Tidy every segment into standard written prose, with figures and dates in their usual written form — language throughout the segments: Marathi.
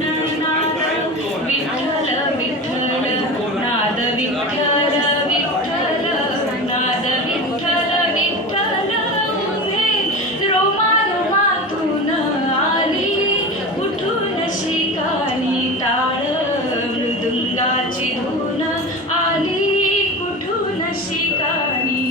नाद विठ्ठल विठ्ठल नाद विठ्ठल विठ्ठल नाद विठ्ठल विठ्ठल उभे रोमातून आली कुठून शिकाणी टाळ मृदुंगाची धून आली कुठून शिकाणी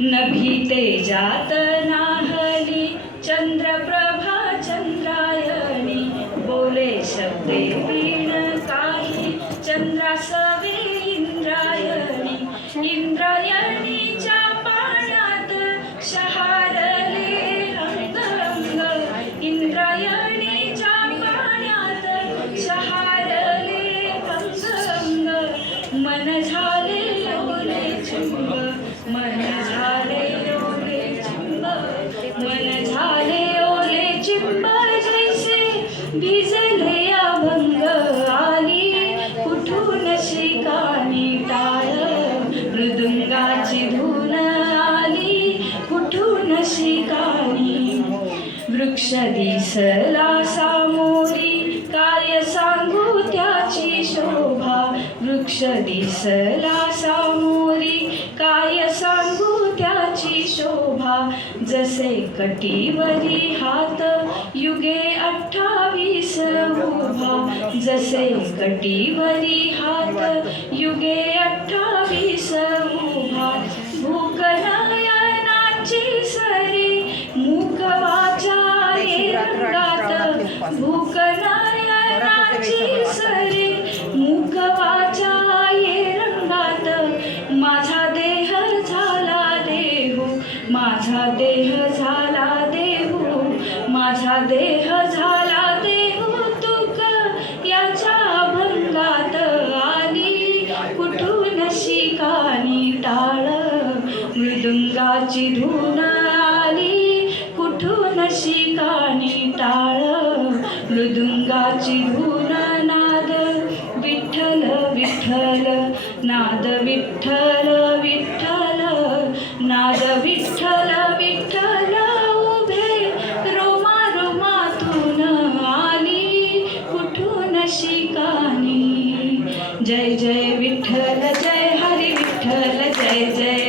नभी तेजात नाहली चंद्रप्रभा चंद्रायणी बोले शब्दे वीण काही चंद्रासवे इंद्रायणी इंद्रायणीच्या पाण्यात शहारले अंग अंग इंद्रायणीच्या पाण्यात शहारले अंग अंग मन झाले ओले चिंब मन झाले ओले चिंब मन झाले ओले चिंब जैसे भिजले अभंग आली कुठून शिकाणी टाळ मृदुंगाची धून आली कुठून शिकाणी वृक्ष दिसला सामोरी काय सांगू त्याची शोभा वृक्ष दिसला सामोरी काय सांगू त्याची शोभा जसे कटीवरी हात युगे 28 उभा जसे कटीवरी हात युगे 28 उभा भूक नयनाची सरी मूक वाचा रंगात भूक नयनाची सरी मूक वाचा रंगात माझा देह झाला देहू माझा देह झाला देहू माझा देह झाला देहू तुक याच्या भंगात आली कुठून शिकाणी टाळ मृदुंगाची धून आली कुठून शिकाणी टाळ मृदुंगाची धून नाद विठ्ठल विठ्ठल नाद विठ्ठल विठ्ठल नाद विठ्ठल विठ्ठल उभे रोमातून आली कुठून शिकाणी जय जय विठ्ठल जय हरी विठ्ठल जय जय